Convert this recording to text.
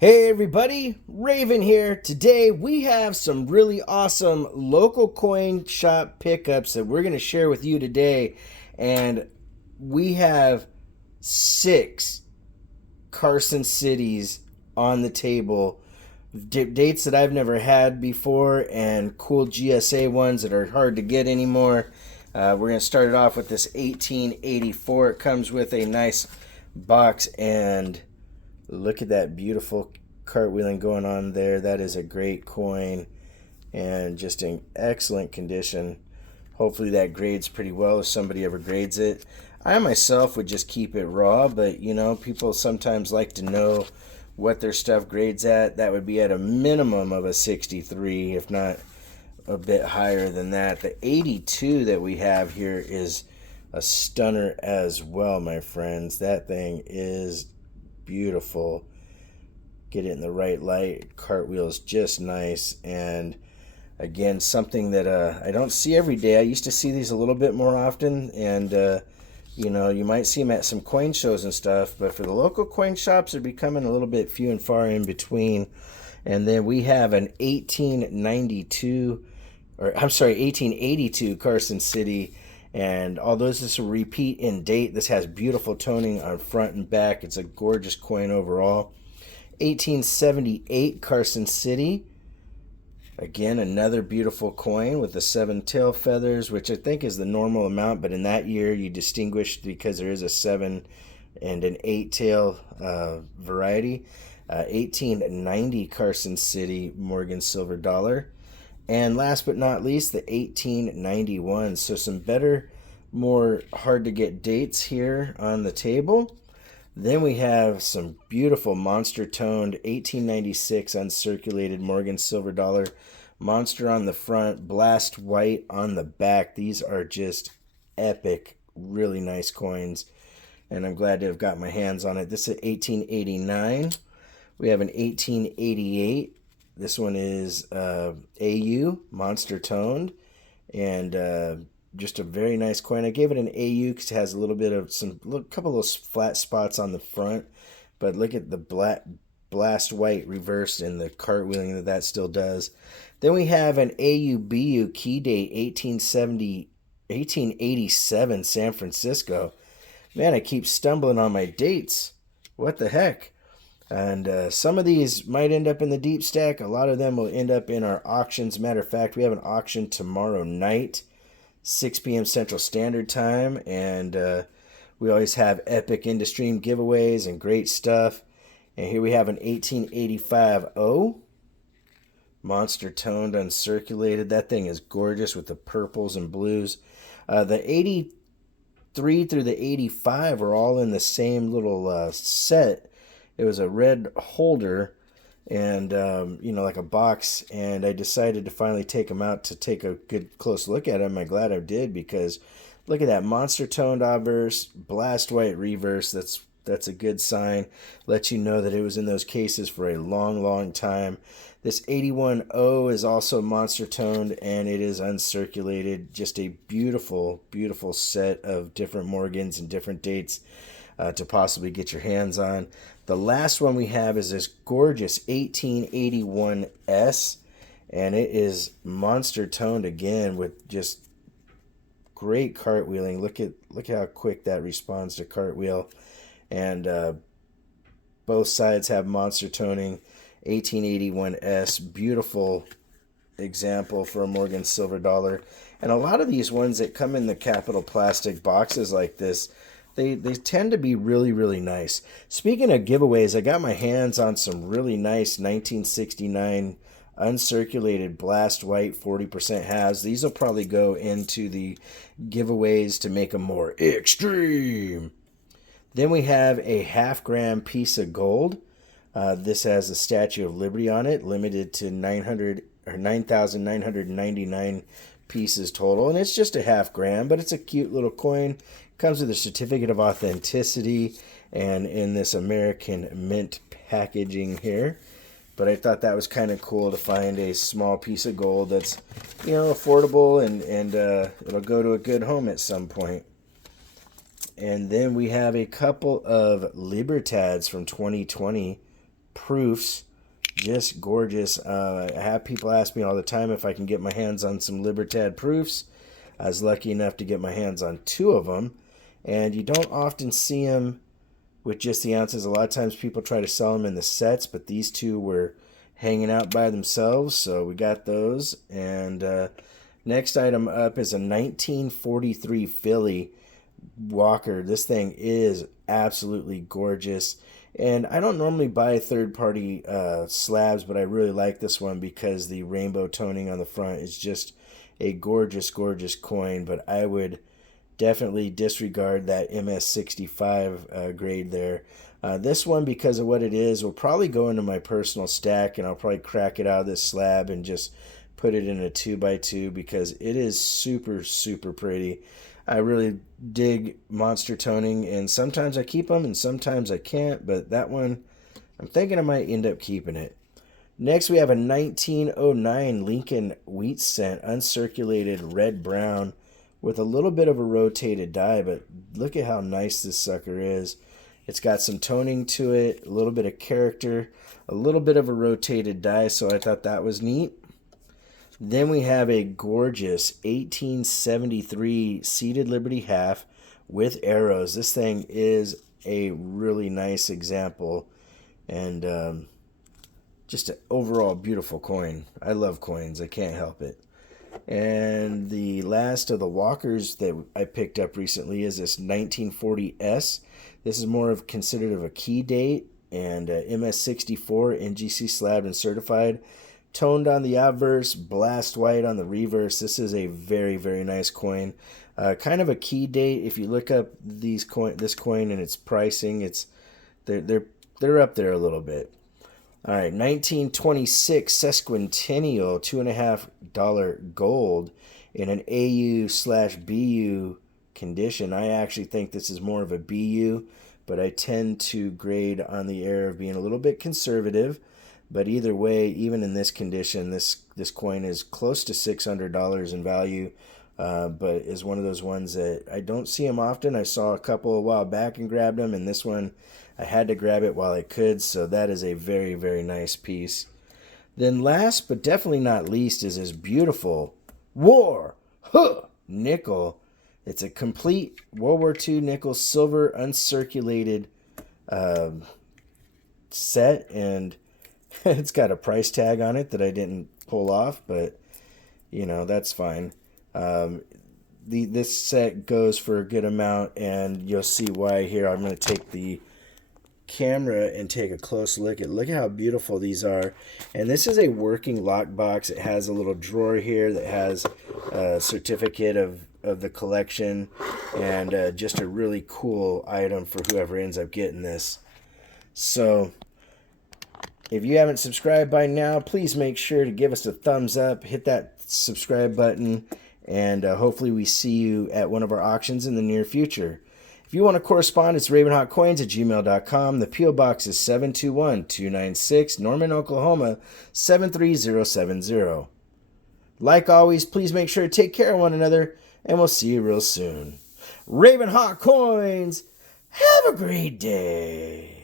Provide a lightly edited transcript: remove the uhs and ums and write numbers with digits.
Hey everybody, Raven here. Today we have some really awesome local coin shop pickups that we're going to share with you today. And we have six Carson cities on the table. Dates that I've never had before and cool GSA ones that are hard to get anymore. We're going to start it off with this 1884. It comes with a nice box and look at that beautiful cartwheeling going on there. That is a great coin and just in excellent condition. Hopefully that grades pretty well if somebody ever grades it. I myself would just keep it raw, but you know, people sometimes like to know what their stuff grades at. That would be at a minimum of a 63, if not a bit higher than that. The 82 that we have here is a stunner as well, my friends. That thing is beautiful. Get it in the right light. Cartwheel is just nice, and again, something that I don't see every day. I used to see these a little bit more often, and you know, you might see them at some coin shows and stuff, but for the local coin shops, they're becoming a little bit few and far in between. And then we have an 1892, or I'm sorry, 1882 Carson City. And although this is a repeat in date, this has beautiful toning on front and back. It's a gorgeous coin overall. 1878 Carson City. Again, another beautiful coin with the 7 tail feathers, which I think is the normal amount, but in that year you distinguished because there is a 7 and an 8 tail variety. 1890 Carson City Morgan silver dollar. And last but not least, the 1891. So some better, more hard to get dates here on the table. Then we have some beautiful monster toned 1896 uncirculated Morgan silver dollar. Monster on the front, blast white on the back. These are just epic, really nice coins. And I'm glad to have got my hands on it. This is 1889. We have an 1888. This one is AU, monster toned. And just a very nice coin. I gave it an AU because it has a little bit of couple of those flat spots on the front, but look at the blast white reversed and the cartwheeling that still does. Then we have an AUBU key date 1887 San Francisco. Man, I keep stumbling on my dates. What the heck? And some of these might end up in the deep stack. A lot of them will end up in our auctions. Matter of fact, we have an auction tomorrow night, 6 p.m. Central Standard Time, and we always have epic in-to-stream giveaways and great stuff. And here we have an 1885 O, monster toned uncirculated. That thing is gorgeous with the purples and blues. The 83 through the 85 are all in the same little set. It was a red holder and you know, like a box, and I decided to finally take them out to take a good close look at them. I'm glad I did, because look at that monster toned obverse, blast white reverse. That's a good sign. Lets you know that it was in those cases for a long time. This 81O is also monster toned, and it is uncirculated. Just a beautiful set of different Morgans and different dates to possibly get your hands on. The last one we have is this gorgeous 1881S, and it is monster toned again with just great cartwheeling. Look how quick that responds to cartwheel, and both sides have monster toning. 1881S, beautiful example for a Morgan silver dollar. And a lot of these ones that come in the capital plastic boxes like this, they tend to be really nice. Speaking of giveaways, I got my hands on some really nice 1969 uncirculated blast white 40% halves. These will probably go into the giveaways to make them more extreme. Then we have a half-gram piece of gold. This has a Statue of Liberty on it, limited to 9,999 pieces total, and it's just a half gram, but it's a cute little coin. Comes with a certificate of authenticity and in this American mint packaging here. But I thought that was kind of cool to find a small piece of gold that's, you know, affordable, and it'll go to a good home at some point. And then we have a couple of Libertads from 2020 proofs. Just gorgeous. I have people ask me all the time if I can get my hands on some Libertad proofs. I was lucky enough to get my hands on 2 of them. And you don't often see them with just the ounces. A lot of times people try to sell them in the sets, but these 2 were hanging out by themselves, so we got those. And next item up is a 1943 Philly Walker. This thing is absolutely gorgeous. And I don't normally buy third-party slabs, but I really like this one because the rainbow toning on the front is just a gorgeous, gorgeous coin. But I would definitely disregard that MS65 grade there. This one, because of what it is, will probably go into my personal stack, and I'll probably crack it out of this slab and just put it in a 2x2 because it is super, super pretty. I really dig monster toning, and sometimes I keep them and sometimes I can't, but that one, I'm thinking I might end up keeping it. Next, we have a 1909 Lincoln Wheat Cent uncirculated red-brown with a little bit of a rotated die, but look at how nice this sucker is. It's got some toning to it, a little bit of character, a little bit of a rotated die, so I thought that was neat. Then we have a gorgeous 1873 Seated Liberty half with arrows. This thing is a really nice example, and just an overall beautiful coin. I love coins. I can't help it. And the last of the walkers that I picked up recently is this 1940S. This is more of considered of a key date, and MS64 NGC slabbed and certified. Toned on the obverse, blast white on the reverse. This is a very, very nice coin. Kind of a key date. If you look up this coin and its pricing, they're up there a little bit. All right, 1926 sesquicentennial $2.50 gold in an AU/BU condition. I actually think this is more of a BU, but I tend to grade on the air of being a little bit conservative. But either way, even in this condition, this coin is close to $600 in value, but is one of those ones that I don't see them often. I saw a couple a while back and grabbed them, and this one I had to grab it while I could, so that is a very, very nice piece. Then last but definitely not least is this beautiful War nickel. It's a complete World War II nickel silver uncirculated set, and it's got a price tag on it that I didn't pull off, but you know, that's fine. This set goes for a good amount, and you'll see why here. I'm going to take the camera and take a close look at how beautiful these are. And this is a working lockbox. It has a little drawer here that has a certificate of the collection, and just a really cool item for whoever ends up getting this. So if you haven't subscribed by now, please make sure to give us a thumbs up, hit that subscribe button, and hopefully we see you at one of our auctions in the near future. If you want to correspond, it's RavenHawkCoins@gmail.com. The P.O. Box is 721-296, Norman, Oklahoma, 73070. Like always, please make sure to take care of one another, and we'll see you real soon. RavenHawk Coins, have a great day.